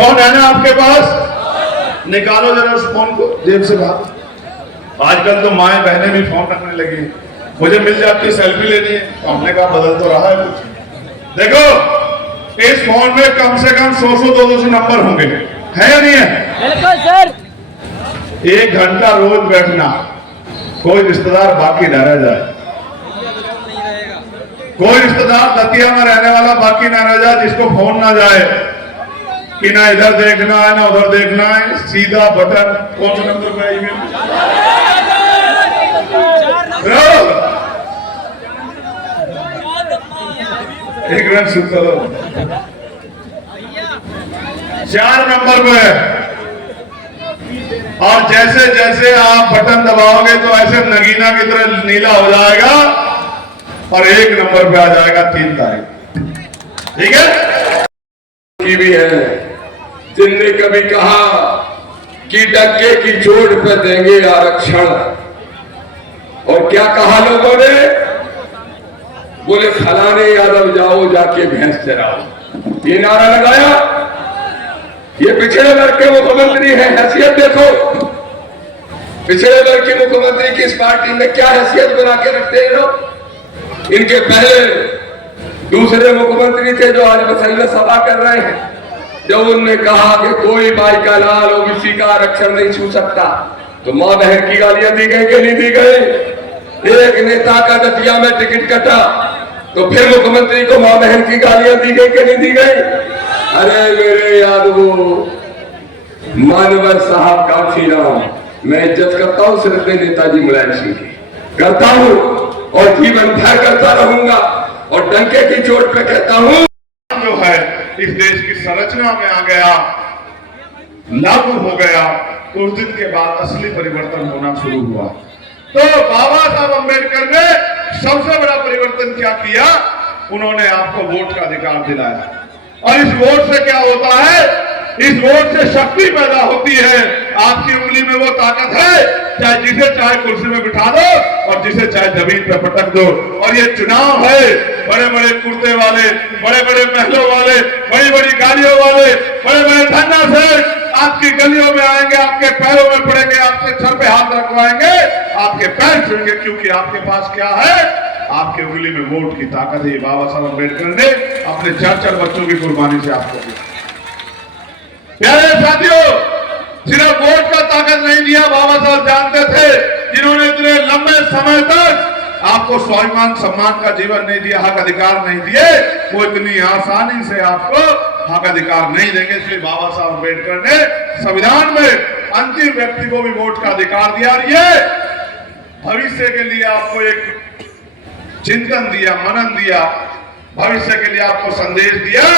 Phone है ना आपके पास? निकालो जरा उस फोन को जेब से बाहर। आजकल तो माएं बहनें भी फोन रखने लगी, मुझे मिल जाती सेल्फी लेनी है, तो हमने कहा बदल तो रहा है कुछ। देखो इस फोन में कम से कम 100-200 नंबर होंगे, है या नहीं है? बिल्कुल सर। 1 घंटा रोज बैठना, कोई रिश्तेदार बाकी न रह जाए, कोई रिश्तेदार दतिया में रहने वाला बाकी ना रह जाए जिसको फोन ना जाए कि ना इधर देखना है ना उधर देखना है, सीधा बटन। कौन सा नंबर पे ईमेल? एक मिनट सुन करो, 4 नंबर पे। और जैसे जैसे आप बटन दबाओगे तो ऐसे नगीना की तरह नीला हो जाएगा और 1 नंबर पे आ जाएगा 3 तारीख। ठीक है? की भी है जिनने कभी कहा कि डंके की चोट पे देंगे आरक्षण, और क्या कहा लोगों ने? बोले फलाने यादव जाओ जाके भैंस चराओ, ये नारा लगाया। ये पिछड़े वर्ग के मुख्यमंत्री है, हैसियत देखो। पिछड़े वर्ग के मुख्यमंत्री की इस पार्टी में क्या हैसियत बना के रखते हैं लोग। इनके पहले दूसरे मुख्यमंत्री थे जो आज बसई में सभा कर रहे हैं, जब उनने कहा कि कोई भाई का लाल ओबीसी का आरक्षण नहीं छू सकता, तो मां बहन की गालियां दी गई कि नहीं दी गई? एक नेता का दतिया में टिकट कटा तो फिर मुख्यमंत्री को मां बहन की गालियां दी गई कि नहीं दी गई? अरे मेरे यादवो, मानवर साहब काफी राम, मैं इज्जत करता हूं सिर्फ नेताजी मुलायम सिंह की, करता हूं और जीवन भर करता रहूंगा, और डंके की चोट पे कहता हूं जो है इस देश की संरचना में आ गया, लागू हो गया, तो उस दिन के बाद असली परिवर्तन होना शुरू हुआ। तो बाबा साहब अम्बेडकर ने सबसे बड़ा परिवर्तन क्या किया? उन्होंने आपको वोट का अधिकार दिलाया। और इस वोट से क्या होता है? इस वोट से शक्ति पैदा होती है। आपकी उंगली में वो ताकत है, चाहे जिसे चाहे कुर्सी में बिठा दो और जिसे चाहे जमीन पर पटक दो। और ये चुनाव है, बड़े बड़े कुर्ते वाले, बड़े बड़े महलों वाले, बड़ी बड़ी गाड़ियों वाले, बड़े बड़े धन्ना से आपकी गलियों में आएंगे, आपके पैरों में पड़ेंगे, आपके सर पे हाथ रखवाएंगे, आपके पैर छुएंगे, क्योंकि आपके पास क्या है? आपके उंगली में वोट की ताकत है। बाबा साहब अम्बेडकर ने अपने 4 बच्चों की कुर्बानी से आपको दिया। प्यारे साथियों, सिर्फ वोट का ताकत नहीं दिया, बाबा साहब जानते थे जिन्होंने इतने लंबे समय तक आपको स्वाभिमान सम्मान का जीवन नहीं दिया, हक अधिकार नहीं दिए, वो इतनी आसानी से आपको हक अधिकार नहीं देंगे। इसलिए बाबा साहब अम्बेडकर ने संविधान में अंतिम व्यक्ति को भी वोट का अधिकार दिया। और ये भविष्य के लिए आपको एक चिंतन दिया, मनन दिया, भविष्य के लिए आपको संदेश दिया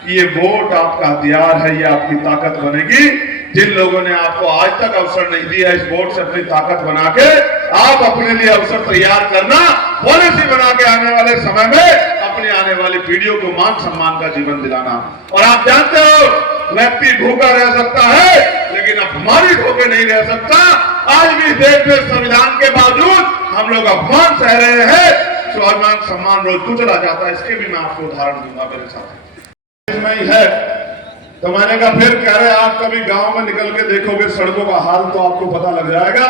कि ये वोट आपका हथियार है, ये आपकी ताकत बनेगी। जिन लोगों ने आपको आज तक अवसर नहीं दिया, इस वोट से अपनी ताकत बना के आप अपने लिए अवसर तैयार करना, पॉलिसी बना के आने वाले समय में अपनी आने वाली पीढ़ियों को मान सम्मान का जीवन दिलाना। और आप जानते हो, व्यक्ति भूखा रह सकता है लेकिन अपमानित होकर नहीं रह सकता। आज भी देश में संविधान के बावजूद हम लोग अपमान सह रहे हैं, स्वाभिमान सम्मान रोज कुचला जाता है। इसके भी मैं आपको उदाहरण दूंगा मेरे साथ में ही है। तो मैंने कहा फिर कह रहे आप कभी गांव में निकल के देखोगे सड़कों का हाल तो आपको पता लग जाएगा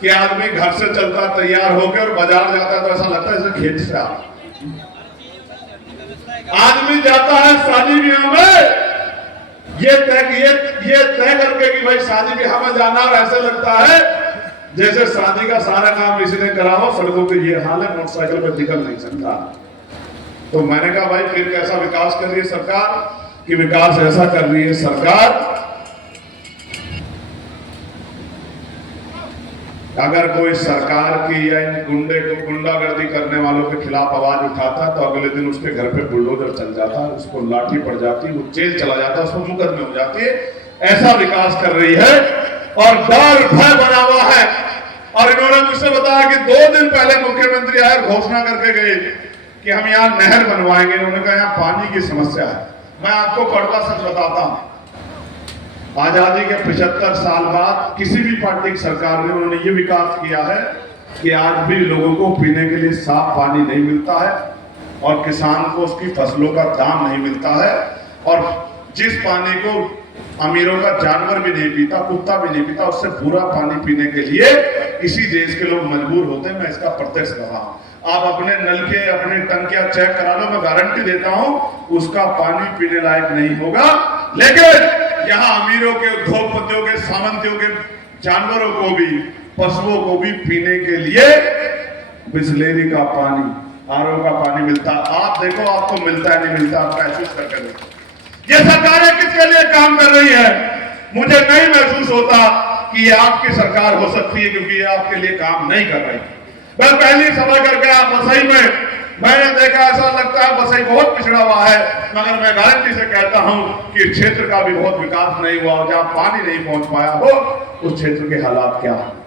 कि आदमी घर से चलता तैयार होकर और बाजार जाता है तो ऐसा लगता है जैसे खेत से आ। आदमी जाता है शादी ब्याह में ये तय करके कि भाई शादी ब्याह में जाना, और ऐसे लगता है जैसे शादी का सारा काम इसने करा हो। सड़कों पे ये हाल है, मोटरसाइकिल पे निकल नहीं सकता। तो मैंने कहा भाई फिर कैसा विकास कर रही है सरकार? कि विकास ऐसा कर रही है सरकार, अगर कोई सरकार की या इन गुंडे को गुंडागर्दी करने वालों के खिलाफ आवाज उठाता तो अगले दिन उसके घर पे बुलडोजर चल जाता, उसको लाठी पड़ जाती, वो जेल चला जाता, उसको मुकदमे हो जाती है। ऐसा विकास कर रही है और डर भय बना हुआ है। और इन्होंने मुझसे बताया कि 2 दिन पहले मुख्यमंत्री आए, घोषणा करके गए कि हम यहाँ नहर बनवाएंगे। इन्होंने कहा यहाँ पानी की समस्या है। मैं आपको कड़वा सच बताता हूं, आजादी के 75 साल बाद किसी भी पार्टी की सरकार ने उन्होंने ये विकास किया है कि आज भी लोगों को पीने के लिए साफ पानी नहीं मिलता है और किसान को उसकी फसलों का दाम नहीं मिलता है। और जिस पानी को अमीरों का जानवर भी नहीं पीता, कुत्ता भी नहीं पीता, उससे बुरा पानी पीने के लिए इसी देश के लोग मजबूर होते हैं। मैं इसका प्रत्यक्ष गवाह हूं। आप अपने नल के अपने टंकियां चेक करा लो, मैं गारंटी देता हूं उसका पानी पीने लायक नहीं होगा। लेकिन यहाँ अमीरों के, उद्योगपतियों के, सामंतियों के जानवरों को भी, पशुओं को भी पीने के लिए बिस्लेरी का पानी, आरओ का पानी मिलता। आप देखो आपको मिलता है नहीं मिलता, आप महसूस करके देखो। ये सरकारें किसके लिए काम कर रही है? मुझे नहीं महसूस होता कि ये आपकी सरकार हो सकती है, क्योंकि ये आपके लिए काम नहीं कर रही। मैं पहली सभा करके आप बसई में मैंने देखा, ऐसा लगता है बसई बहुत पिछड़ा हुआ है, मगर मैं गारंटी से कहता हूं कि क्षेत्र का भी बहुत विकास नहीं हुआ, और जहां पानी नहीं पहुंच पाया हो उस क्षेत्र के हालात क्या है।